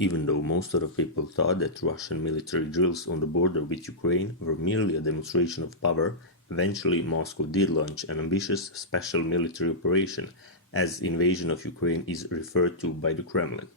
Even though most of the people thought that Russian military drills on the border with Ukraine were merely a demonstration of power, eventually Moscow did launch an ambitious special military operation, as invasion of Ukraine is referred to by the Kremlin.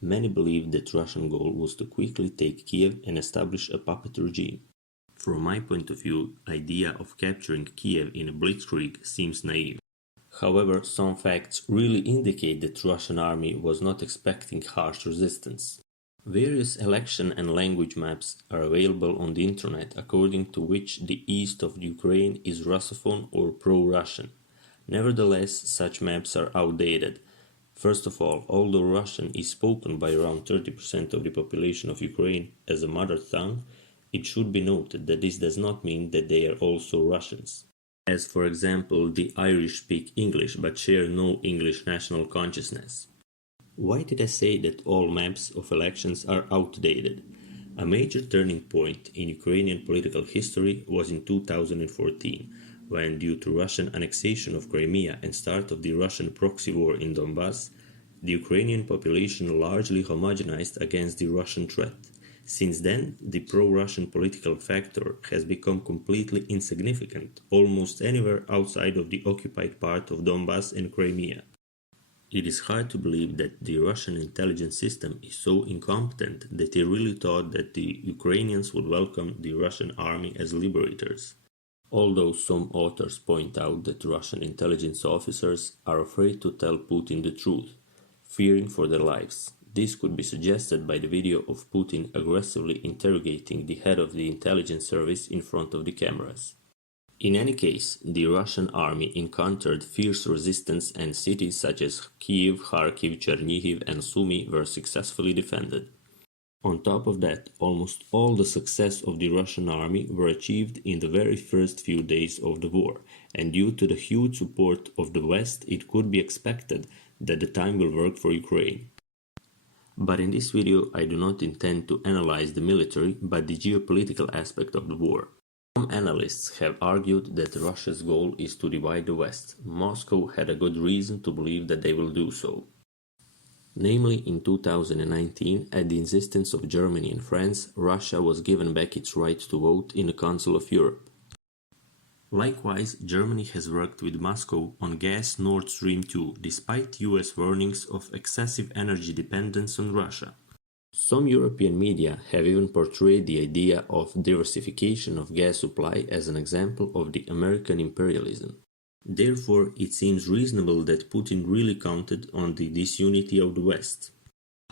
Many believed that Russian goal was to quickly take Kiev and establish a puppet regime. From my point of view, the idea of capturing Kiev in a blitzkrieg seems naive. However, some facts really indicate that the Russian army was not expecting harsh resistance. Various election and language maps are available on the internet according to which the east of Ukraine is Russophone or pro-Russian. Nevertheless, such maps are outdated. First of all, although Russian is spoken by around 30% of the population of Ukraine as a mother tongue, it should be noted that this does not mean that they are also Russians. As for example, the Irish speak English but share no English national consciousness. Why did I say that all maps of elections are outdated? A major turning point in Ukrainian political history was in 2014, when, due to Russian annexation of Crimea and start of the Russian proxy war in Donbass, the Ukrainian population largely homogenized against the Russian threat. Since then, the pro-Russian political factor has become completely insignificant almost anywhere outside of the occupied part of Donbass and Crimea. It is hard to believe that the Russian intelligence system is so incompetent that they really thought that the Ukrainians would welcome the Russian army as liberators. Although some authors point out that Russian intelligence officers are afraid to tell Putin the truth, fearing for their lives. This could be suggested by the video of Putin aggressively interrogating the head of the intelligence service in front of the cameras. In any case, the Russian army encountered fierce resistance and cities such as Kiev, Kharkiv, Chernihiv and Sumy were successfully defended. On top of that, almost all the success of the Russian army were achieved in the very first few days of the war, and due to the huge support of the West, it could be expected that the time will work for Ukraine. But in this video, I do not intend to analyze the military, but the geopolitical aspect of the war. Some analysts have argued that Russia's goal is to divide the West. Moscow had a good reason to believe that they will do so. Namely, in 2019, at the insistence of Germany and France, Russia was given back its right to vote in the Council of Europe. Likewise, Germany has worked with Moscow on gas Nord Stream 2, despite US warnings of excessive energy dependence on Russia. Some European media have even portrayed the idea of diversification of gas supply as an example of the American imperialism. Therefore, it seems reasonable that Putin really counted on the disunity of the West.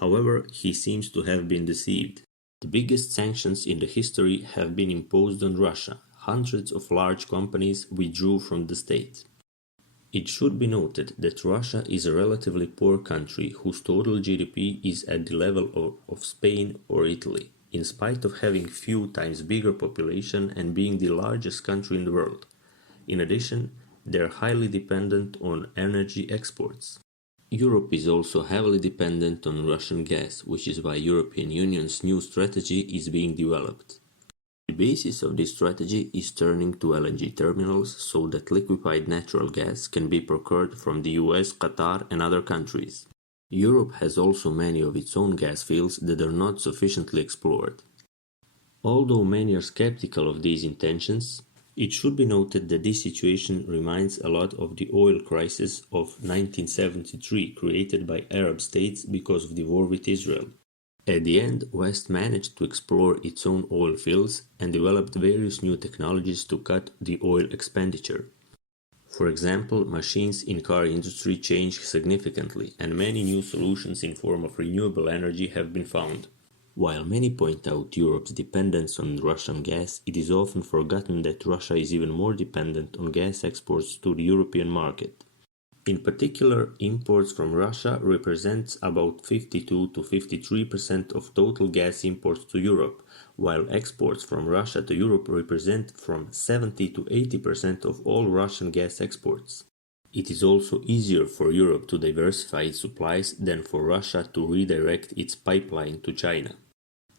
However, he seems to have been deceived. The biggest sanctions in the history have been imposed on Russia. Hundreds of large companies withdrew from the state. It should be noted that Russia is a relatively poor country whose total GDP is at the level of Spain or Italy, in spite of having few times bigger population and being the largest country in the world. In addition, they are highly dependent on energy exports. Europe is also heavily dependent on Russian gas, which is why European Union's new strategy is being developed. The basis of this strategy is turning to LNG terminals so that liquefied natural gas can be procured from the US, Qatar and other countries. Europe has also many of its own gas fields that are not sufficiently explored. Although many are skeptical of these intentions, it should be noted that this situation reminds a lot of the oil crisis of 1973 created by Arab states because of the war with Israel. At the end, West managed to explore its own oil fields and developed various new technologies to cut the oil expenditure. For example, machines in car industry changed significantly, and many new solutions in form of renewable energy have been found. While many point out Europe's dependence on Russian gas, it is often forgotten that Russia is even more dependent on gas exports to the European market. In particular, imports from Russia represent about 52 to 53% of total gas imports to Europe, while exports from Russia to Europe represent from 70 to 80% of all Russian gas exports. It is also easier for Europe to diversify its supplies than for Russia to redirect its pipeline to China.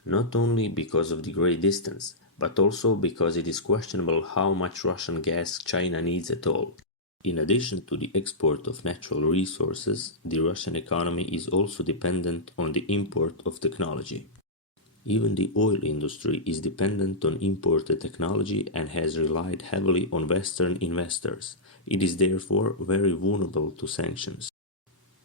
Not only because of the great distance, but also because it is questionable how much Russian gas China needs at all. In addition to the export of natural resources, the Russian economy is also dependent on the import of technology. Even the oil industry is dependent on imported technology and has relied heavily on Western investors. It is therefore very vulnerable to sanctions.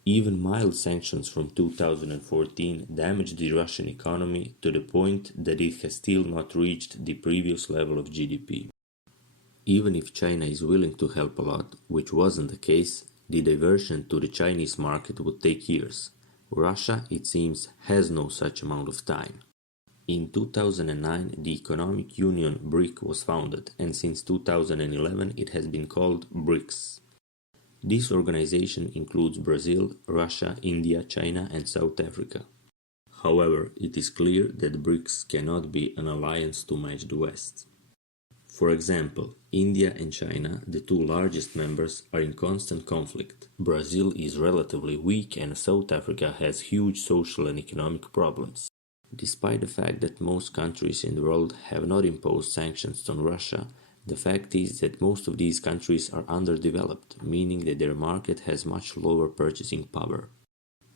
Even mild sanctions from 2014 damaged the Russian economy to the point that it has still not reached the previous level of GDP. Even if China is willing to help a lot, which wasn't the case, the diversion to the Chinese market would take years. Russia, it seems, has no such amount of time. In 2009, the Economic Union BRIC was founded, and since 2011 it has been called BRICS. This organization includes Brazil, Russia, India, China, and South Africa. However, it is clear that BRICS cannot be an alliance to match the West. For example, India and China, the two largest members, are in constant conflict. Brazil is relatively weak and South Africa has huge social and economic problems. Despite the fact that most countries in the world have not imposed sanctions on Russia, the fact is that most of these countries are underdeveloped, meaning that their market has much lower purchasing power.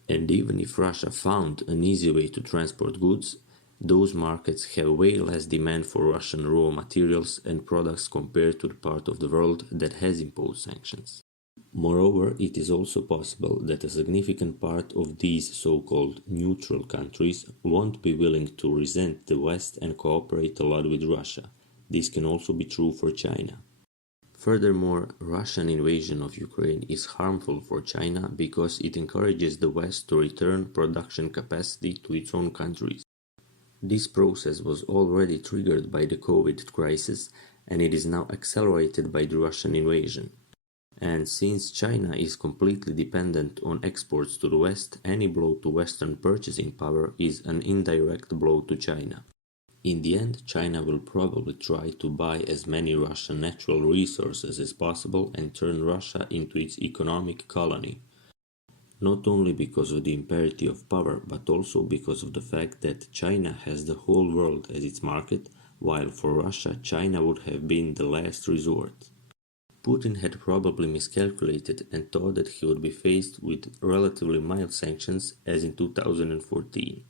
And even if Russia found an easy way to transport goods, those markets have way less demand for Russian raw materials and products compared to the part of the world that has imposed sanctions. Moreover, it is also possible that a significant part of these so-called neutral countries won't be willing to resent the West and cooperate a lot with Russia. This can also be true for China. Furthermore, Russian invasion of Ukraine is harmful for China because it encourages the West to return production capacity to its own countries. This process was already triggered by the COVID crisis, and it is now accelerated by the Russian invasion. And since China is completely dependent on exports to the West, any blow to Western purchasing power is an indirect blow to China. In the end, China will probably try to buy as many Russian natural resources as possible and turn Russia into its economic colony. Not only because of the imperative of power, but also because of the fact that China has the whole world as its market, while for Russia, China would have been the last resort. Putin had probably miscalculated and thought that he would be faced with relatively mild sanctions as in 2014,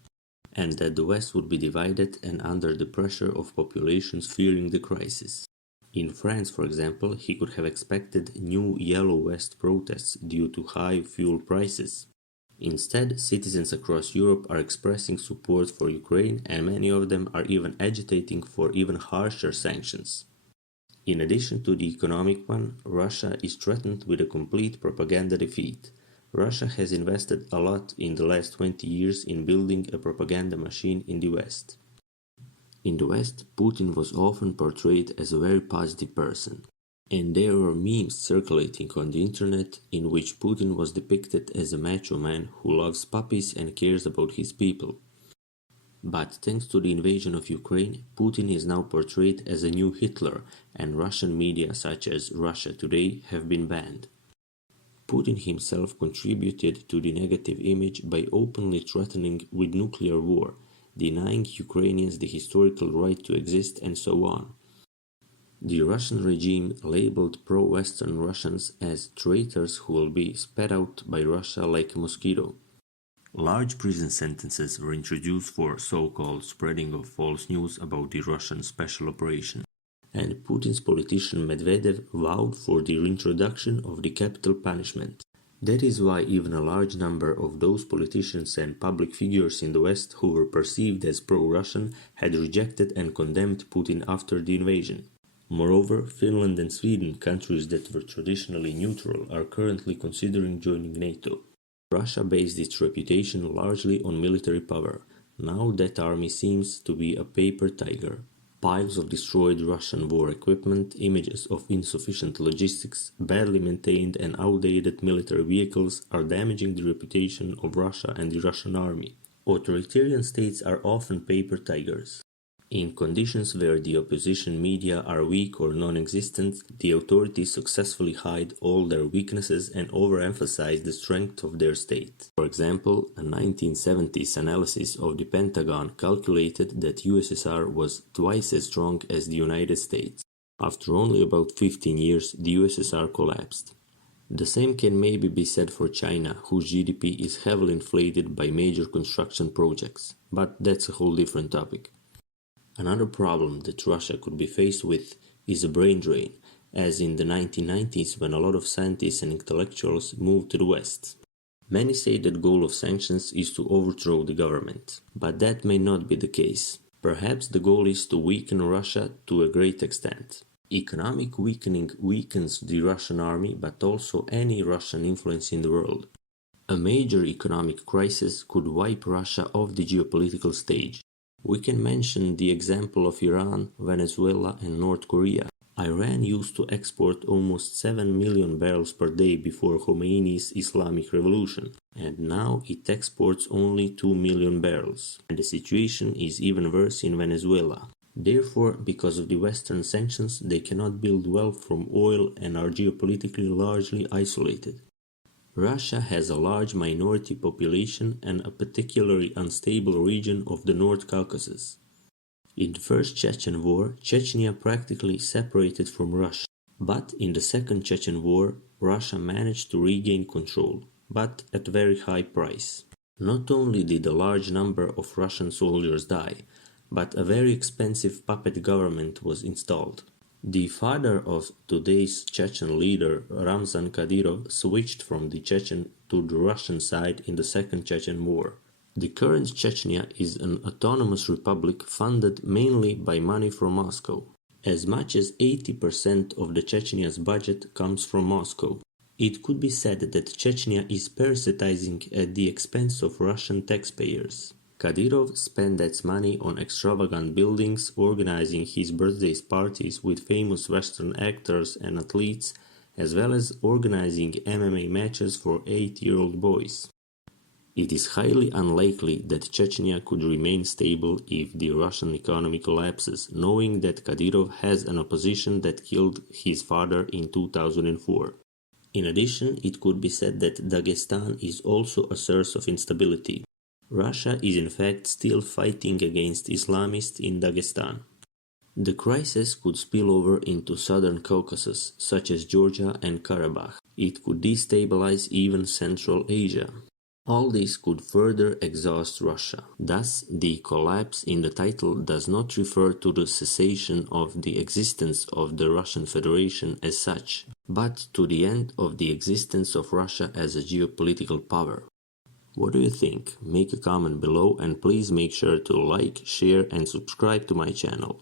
and that the West would be divided and under the pressure of populations fearing the crisis. In France, for example, he could have expected new Yellow Vest protests due to high fuel prices. Instead, citizens across Europe are expressing support for Ukraine, and many of them are even agitating for even harsher sanctions. In addition to the economic one, Russia is threatened with a complete propaganda defeat. Russia has invested a lot in the last 20 years in building a propaganda machine in the West. In the West, Putin was often portrayed as a very positive person, and there were memes circulating on the internet in which Putin was depicted as a macho man who loves puppies and cares about his people. But thanks to the invasion of Ukraine, Putin is now portrayed as a new Hitler, and Russian media such as Russia Today have been banned. Putin himself contributed to the negative image by openly threatening with nuclear war, denying Ukrainians the historical right to exist, and so on. The Russian regime labeled pro-Western Russians as traitors who will be spat out by Russia like a mosquito. Large prison sentences were introduced for so-called spreading of false news about the Russian special operation, and Putin's politician Medvedev vowed for the reintroduction of the capital punishment. That is why even a large number of those politicians and public figures in the West who were perceived as pro-Russian had rejected and condemned Putin after the invasion. Moreover, Finland and Sweden, countries that were traditionally neutral, are currently considering joining NATO. Russia based its reputation largely on military power. Now that army seems to be a paper tiger. Piles of destroyed Russian war equipment, images of insufficient logistics, badly maintained and outdated military vehicles are damaging the reputation of Russia and the Russian army. Authoritarian states are often paper tigers. In conditions where the opposition media are weak or non-existent, the authorities successfully hide all their weaknesses and overemphasize the strength of their state. For example, a 1970s analysis of the Pentagon calculated that USSR was twice as strong as the United States. After only about 15 years, the USSR collapsed. The same can maybe be said for China, whose GDP is heavily inflated by major construction projects, but that's a whole different topic. Another problem that Russia could be faced with is a brain drain, as in the 1990s when a lot of scientists and intellectuals moved to the West. Many say that the goal of sanctions is to overthrow the government, but that may not be the case. Perhaps the goal is to weaken Russia to a great extent. Economic weakening weakens the Russian army, but also any Russian influence in the world. A major economic crisis could wipe Russia off the geopolitical stage. We can mention the example of Iran, Venezuela, and North Korea. Iran used to export almost 7 million barrels per day before Khomeini's Islamic Revolution, and now it exports only 2 million barrels. And the situation is even worse in Venezuela. Therefore, because of the Western sanctions, they cannot build wealth from oil and are geopolitically largely isolated. Russia has a large minority population and a particularly unstable region of the North Caucasus. In the First Chechen War, Chechnya practically separated from Russia, but in the Second Chechen War, Russia managed to regain control, but at a very high price. Not only did a large number of Russian soldiers die, but a very expensive puppet government was installed. The father of today's Chechen leader, Ramzan Kadyrov, switched from the Chechen to the Russian side in the Second Chechen War. The current Chechnya is an autonomous republic funded mainly by money from Moscow. As much as 80% of the Chechnya's budget comes from Moscow. It could be said that Chechnya is parasitizing at the expense of Russian taxpayers. Kadyrov spent that money on extravagant buildings, organizing his birthday parties with famous Western actors and athletes, as well as organizing MMA matches for 8-year-old boys. It is highly unlikely that Chechnya could remain stable if the Russian economy collapses, knowing that Kadyrov has an opposition that killed his father in 2004. In addition, it could be said that Dagestan is also a source of instability. Russia is in fact still fighting against Islamists in Dagestan. The crisis could spill over into southern Caucasus, such as Georgia and Karabakh. It could destabilize even Central Asia. All this could further exhaust Russia. Thus, the collapse in the title does not refer to the cessation of the existence of the Russian Federation as such, but to the end of the existence of Russia as a geopolitical power. What do you think? Make a comment below and please make sure to like, share and subscribe to my channel.